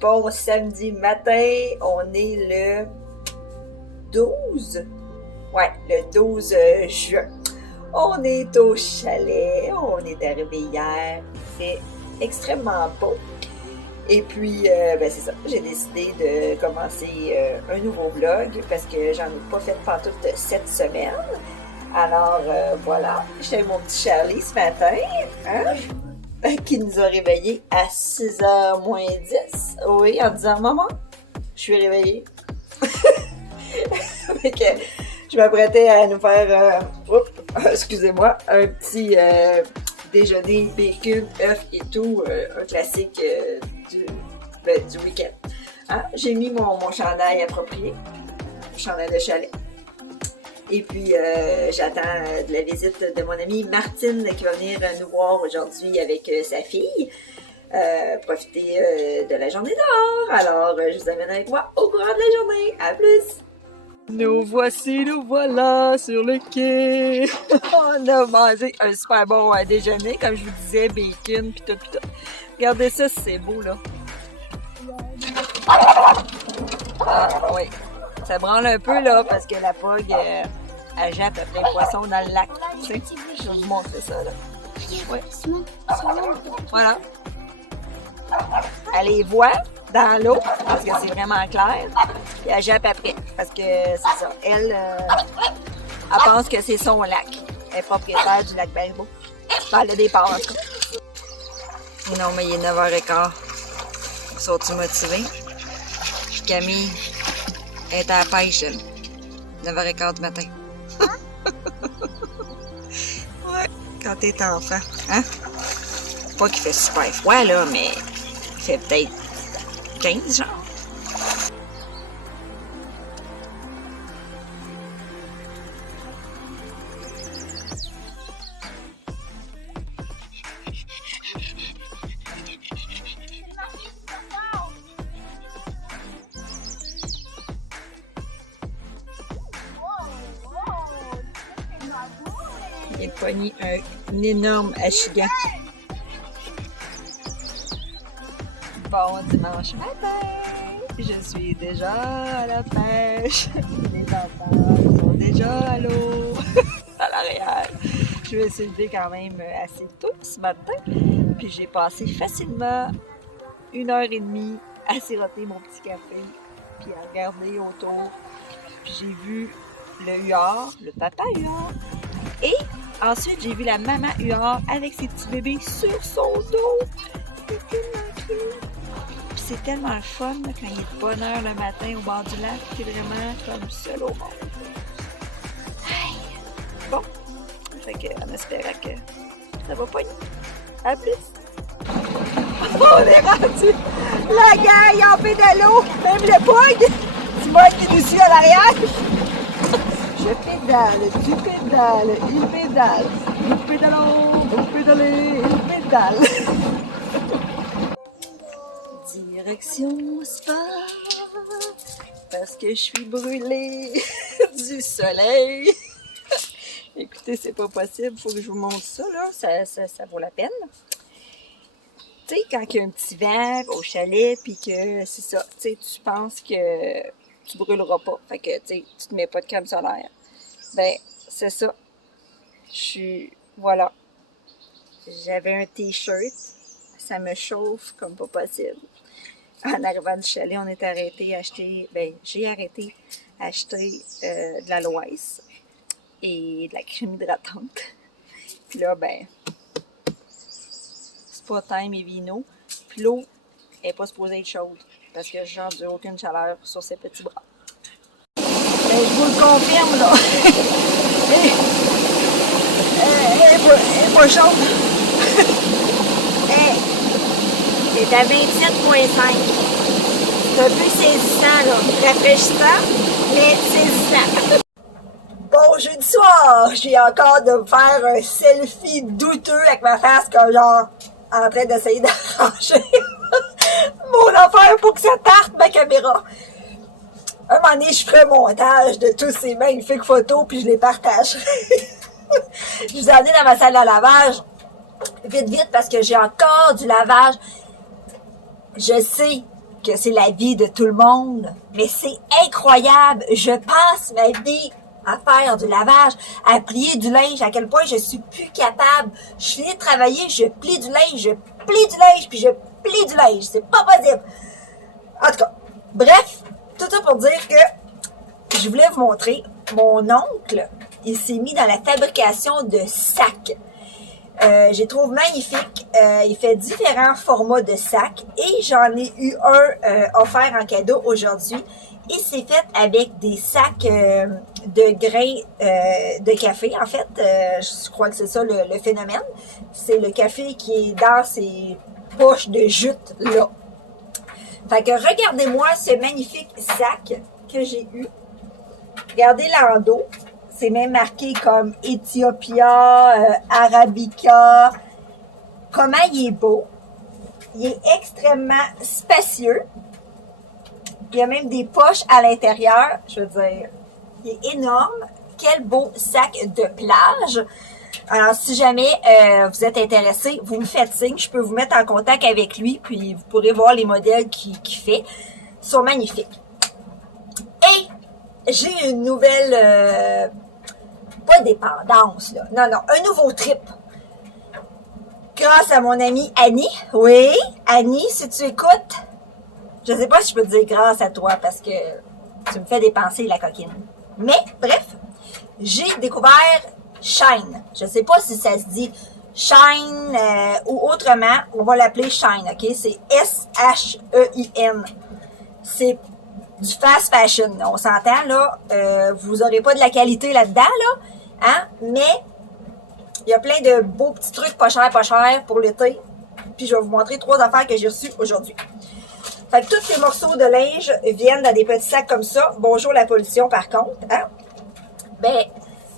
Bon samedi matin, on est le 12. Ouais, le 12 juin. On est au chalet, on est arrivé hier, il fait extrêmement beau. Et puis, c'est ça, j'ai décidé de commencer un nouveau vlog parce que j'en ai pas fait pantoute cette semaine. Alors, voilà, j'étais avec mon petit Charlie ce matin, qui nous a réveillés à 6h moins 10. Oui, en disant « Maman, je suis réveillée. » Fait que je m'apprêtais à nous faire, excusez-moi, un petit déjeuner, bacon, œufs et tout, un classique du week-end. Hein? J'ai mis mon chandail approprié, mon chandail de chalet. Et puis, j'attends de la visite de mon amie Martine qui va venir nous voir aujourd'hui avec sa fille. Profiter de la journée dehors. Alors, je vous amène avec moi au courant de la journée. À plus! Nous voilà sur le quai. On a mangé un super bon déjeuner, comme je vous disais, bacon pis tout. Regardez ça, c'est beau là. Ah oui, ça branle un peu là parce que la pogue elle jette après les poissons dans le lac. Tu sais, je vais vous montrer ça là. Oui. Voilà. Elle les voit dans l'eau parce que c'est vraiment clair. Puis elle jappe après parce que c'est ça. Elle pense que c'est son lac. Elle est propriétaire du lac Barbeau. Ben, elle a des parts en tout cas. Non, mais il est 9h15. Sont-ils motivés? Camille est à la pêche, elle. 9h15 du matin. Ouais, quand t'es enfant. Hein? Pas qu'il fait super froid, là, mais il fait peut-être 15, genre. Il a pogné un énorme achigan. Bon dimanche matin, je suis déjà à la pêche. Les enfants sont déjà à l'eau, à l'arrière. Je me suis levée quand même assez tôt ce matin. Puis j'ai passé facilement 1h30 à siroter mon petit café, puis à regarder autour. Puis j'ai vu le huard, le papa huard. Et ensuite, j'ai vu la maman huard avec ses petits bébés sur son dos. C'est tellement cute. Puis c'est tellement le fun là, quand il est de bonne heure le matin au bord du lac. T'es vraiment comme seul au monde. Aïe. Bon. Fait qu'en espérant que ça va pas. À plus. On est rendu. La gang en pédalo. Même le pog. Tu vois qui est dessus à l'arrière. Je pédale, tu pédales, il pédale, nous pédalons, vous pédalez, il pédale. Direction spa, parce que je suis brûlée du soleil. Écoutez, c'est pas possible, faut que je vous montre ça, là, ça vaut la peine. Tu sais, quand il y a un petit vent au chalet, puis que c'est ça, tu sais, tu penses que tu brûleras pas, fait que, tu sais, tu te mets pas de crème solaire. Ben, c'est ça. Voilà. J'avais un t-shirt. Ça me chauffe comme pas possible. En arrivant du chalet, on est arrêté à acheter, j'ai arrêté à acheter de l'aloès et de la crème hydratante. Puis là, c'est pas time et vino. Puis l'eau est pas supposée être chaude parce que j'endure aucune chaleur sur ses petits bras. Je vous le confirme, là. Elle est pas chaude. C'est à 27,5. C'est un peu saisissant, là. Rafraîchissant, mais saisissant. Bon, jeudi soir, j'ai encore de me faire un selfie douteux avec ma face comme genre en train d'essayer d'arranger mon affaire pour que ça parte ma caméra. Un moment donné, je ferai un montage de tous ces magnifiques photos puis je les partagerai. Je vous ai amené dans ma salle de lavage. Vite, parce que j'ai encore du lavage. Je sais que c'est la vie de tout le monde, mais c'est incroyable. Je passe ma vie à faire du lavage, à plier du linge, à quel point je suis plus capable. Je finis de travailler, je plie du linge, puis je plie du linge. C'est pas possible. En tout cas, bref, tout ça pour dire que je voulais vous montrer, mon oncle, il s'est mis dans la fabrication de sacs. Je les trouve magnifiques. Il fait différents formats de sacs et j'en ai eu un offert en cadeau aujourd'hui. Et c'est fait avec des sacs de grains de café. En fait, je crois que c'est ça le phénomène. C'est le café qui est dans ces poches de jute là. Fait que regardez-moi ce magnifique sac que j'ai eu. Regardez l'endos. C'est même marqué comme Ethiopia, Arabica. Comment il est beau. Il est extrêmement spacieux. Il y a même des poches à l'intérieur. Je veux dire, il est énorme. Quel beau sac de plage. Alors, si jamais vous êtes intéressé, vous me faites signe. Je peux vous mettre en contact avec lui. Puis, vous pourrez voir les modèles qu'il fait. Ils sont magnifiques. Et j'ai une nouvelle... pas dépendance, là. Non, non, un nouveau trip. Grâce à mon amie Annie. Oui, Annie, si tu écoutes, je sais pas si je peux te dire grâce à toi parce que tu me fais dépenser la coquine. Mais, bref, j'ai découvert Shine. Je sais pas si ça se dit Shine ou autrement, on va l'appeler Shine, ok? C'est S-H-E-I-N. C'est du fast fashion. On s'entend, là. Vous aurez pas de la qualité là-dedans, là. Hein? Mais, il y a plein de beaux petits trucs pas chers pour l'été. Puis, je vais vous montrer 3 affaires que j'ai reçues aujourd'hui. Fait que tous ces morceaux de linge viennent dans des petits sacs comme ça. Bonjour la pollution, par contre. Hein? Ben,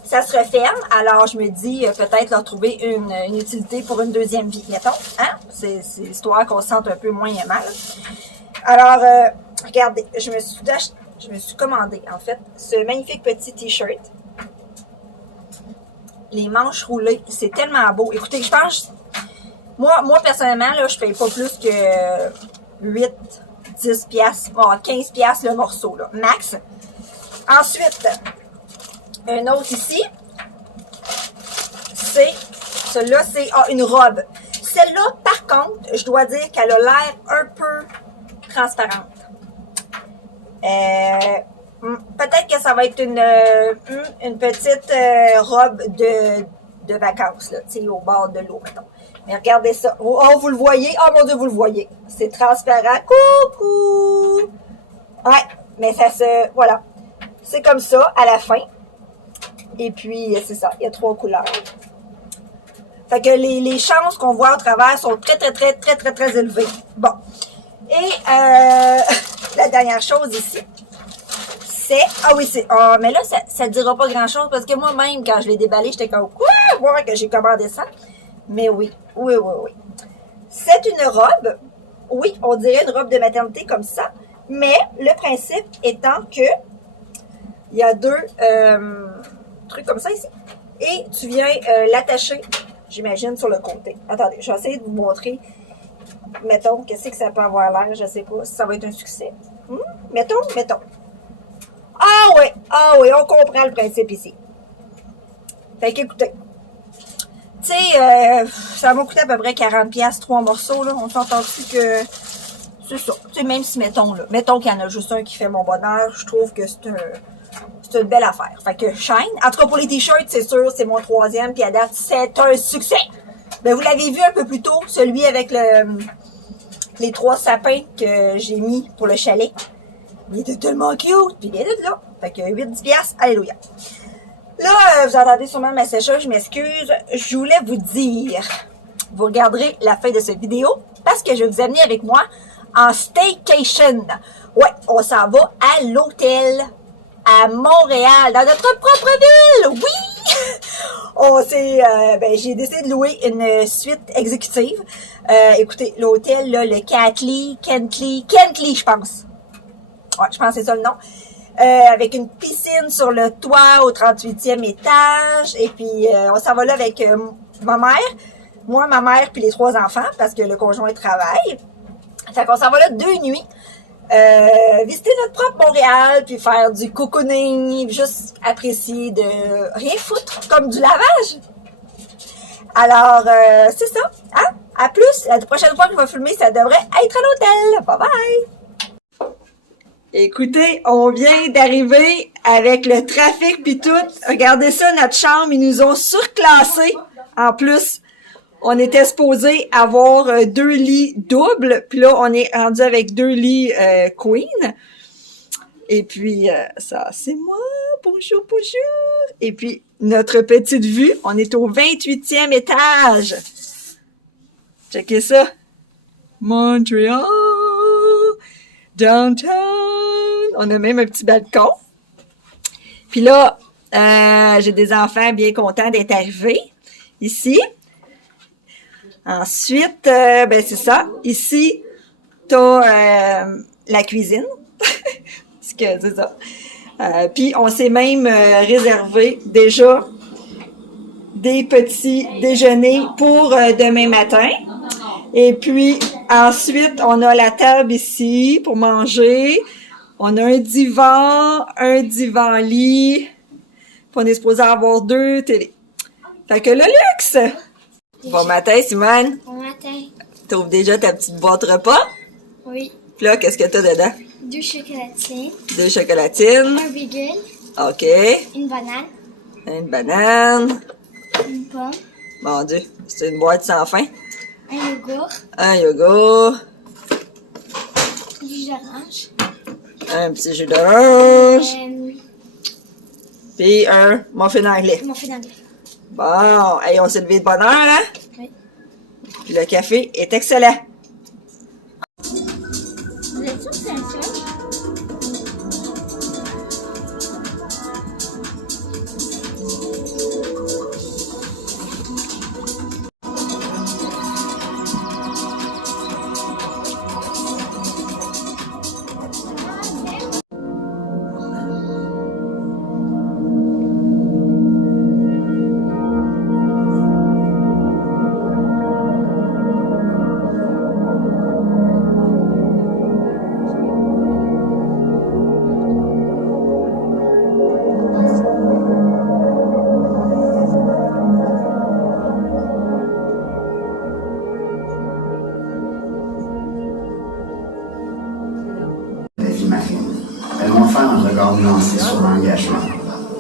ça se referme. Alors, je me dis peut-être leur trouver une utilité pour une deuxième vie, mettons. Hein? C'est histoire qu'on se sente un peu moins mal. Alors, regardez, je me suis commandé, en fait, ce magnifique petit t-shirt. Les manches roulées, c'est tellement beau. Écoutez, je pense, moi personnellement, là, je paye pas plus que 8, 10 piastres, bon, 15 piastres le morceau, là, max. Ensuite, un autre ici, celui-là, c'est une robe. Celle-là, par contre, je dois dire qu'elle a l'air un peu transparente. Peut-être que ça va être une petite robe de vacances, là, tu sais, au bord de l'eau, mettons. Mais regardez ça. Oh, vous le voyez? Oh mon Dieu, vous le voyez. C'est transparent. Coucou! Ouais, mais ça se... Voilà. C'est comme ça, à la fin. Et puis, c'est ça. Il y a 3 couleurs. Fait que les chances qu'on voit au travers sont très élevées. Bon. Et la dernière chose ici, c'est... Ah oui, c'est... Ah, mais là, ça ne dira pas grand-chose parce que moi-même, quand je l'ai déballé, j'étais comme... Quoi? Voir que j'ai commandé ça. Mais oui. C'est une robe. Oui, on dirait une robe de maternité comme ça. Mais le principe étant que il y a 2 trucs comme ça ici. Et tu viens l'attacher, j'imagine, sur le côté. Attendez, je vais essayer de vous montrer. Mettons, qu'est-ce que ça peut avoir l'air? Je sais pas si ça va être un succès. Mettons. Ah oui, on comprend le principe ici. Fait qu'écoutez. Tu sais, ça m'a coûté à peu près 40 piastres, 3 morceaux, là. On s'entend dessus que c'est ça. Tu sais, même si, mettons qu'il y en a juste un qui fait mon bonheur, je trouve que c'est une belle affaire. Fait que Shine. En tout cas, pour les t-shirts, c'est sûr, c'est mon 3e, puis à date, c'est un succès. Ben, vous l'avez vu un peu plus tôt, celui avec les 3 sapins que j'ai mis pour le chalet. Il était tellement cute, puis il est là. Fait que 8-10 piastres, alléluia. Là, vous entendez sûrement ma sécheuse, je m'excuse. Je voulais vous dire, vous regarderez la fin de cette vidéo, parce que je vais vous amener avec moi en staycation. Ouais, on s'en va à l'hôtel à Montréal, dans notre propre ville. Oui! J'ai décidé de louer une suite exécutive. Écoutez, l'hôtel, là, le Kentley, je pense. Ouais, je pense que c'est ça le nom. Avec une piscine sur le toit au 38e étage. Et puis, on s'en va là avec ma mère, puis les 3 enfants, parce que le conjoint travaille. Fait qu'on s'en va là 2 nuits. Visiter notre propre Montréal, puis faire du cocooning, juste apprécier de rien foutre, comme du lavage. Alors, c'est ça. Hein? À plus. La prochaine fois que je vais filmer, ça devrait être à l'hôtel. Bye bye! Écoutez, on vient d'arriver avec le trafic puis tout. Regardez ça, notre chambre, ils nous ont surclassé. En plus, on était supposé avoir 2 lits doubles, puis là, on est rendu avec 2 lits queen. Et puis, ça, c'est moi. Bonjour, bonjour. Et puis, notre petite vue, on est au 28e étage. Checkez ça. Montréal, downtown. On a même un petit balcon. Puis là, j'ai des enfants bien contents d'être arrivés ici. Ensuite, ben c'est ça. Ici, t'as la cuisine. Parce que c'est ça. Puis on s'est même réservé déjà des petits déjeuners pour demain matin. Et puis ensuite, on a la table ici pour manger. On a un divan-lit. Puis on est supposé avoir 2 télés. Fait que le luxe! Bon matin, Simone. Bon matin. T'ouvres déjà ta petite boîte repas? Oui. Puis là, qu'est-ce que t'as dedans? 2 chocolatines. 2 chocolatines. Un bagel. OK. Une banane. Une banane. Une pomme. Mon Dieu, c'est une boîte sans fin. Un yogourt. Un yogourt. Du jus d'orange. Un petit jus d'orange. Euh, Puis un muffin anglais. Mon fait d'anglais. Bon, hey, on s'est levé de bonne heure, là. Oui. Puis le café est excellent. Vous êtes sûr que c'est un seul? La vie marine. Elles vont faire un regard nuancé sur l'engagement,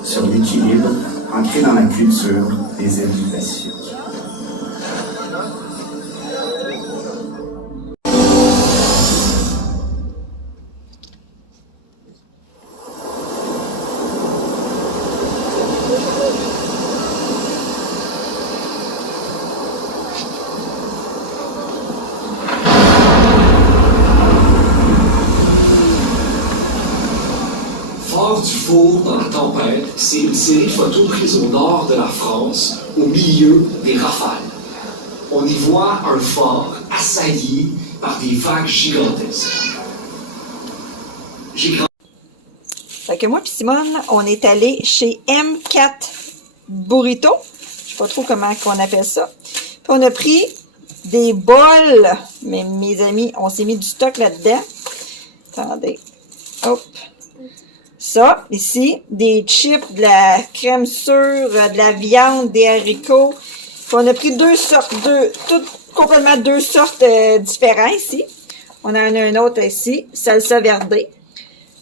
sur l'équilibre ancré dans la culture des îles du Pacifique. Phare du Four dans la tempête, c'est une série photo prise au nord de la France, au milieu des rafales. On y voit un fort assailli par des vagues gigantesques. Fait que moi puis Simone, on est allé chez M4 Burrito. Je sais pas trop comment on appelle ça. Puis on a pris des bols. Mais mes amis, on s'est mis du stock là-dedans. Attendez. Hop. Ça, ici, des chips, de la crème sûre, de la viande, des haricots. Puis on a pris 2 sortes, complètement 2 sortes différentes ici. On en a un autre ici, salsa verde.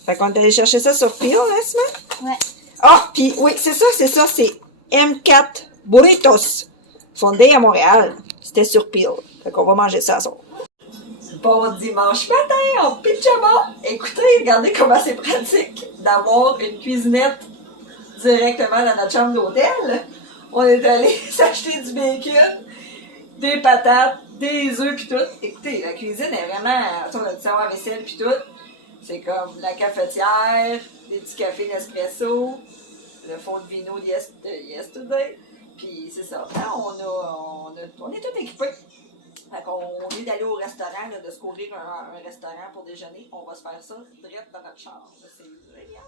Fait qu'on est allé chercher ça sur Peel, hein, Simone? Ouais. Ah, puis oui, c'est ça, c'est M4 Burritos, fondé à Montréal. C'était sur Peel. Fait qu'on va manger ça à soir. Bon dimanche matin en pyjama. Écoutez, regardez comment c'est pratique d'avoir une cuisinette directement dans notre chambre d'hôtel. On est allé s'acheter du bacon, des patates, des œufs pis tout. Écoutez, la cuisine est vraiment, on a du savon à vaisselle pis tout. C'est comme la cafetière, des petits cafés Nespresso, le fond de vino de yesterday. Puis c'est ça. Là, on est tout équipés. Fait qu'on vient d'aller au restaurant, là, de se courir un restaurant pour déjeuner. On va se faire ça direct dans notre chambre. C'est génial.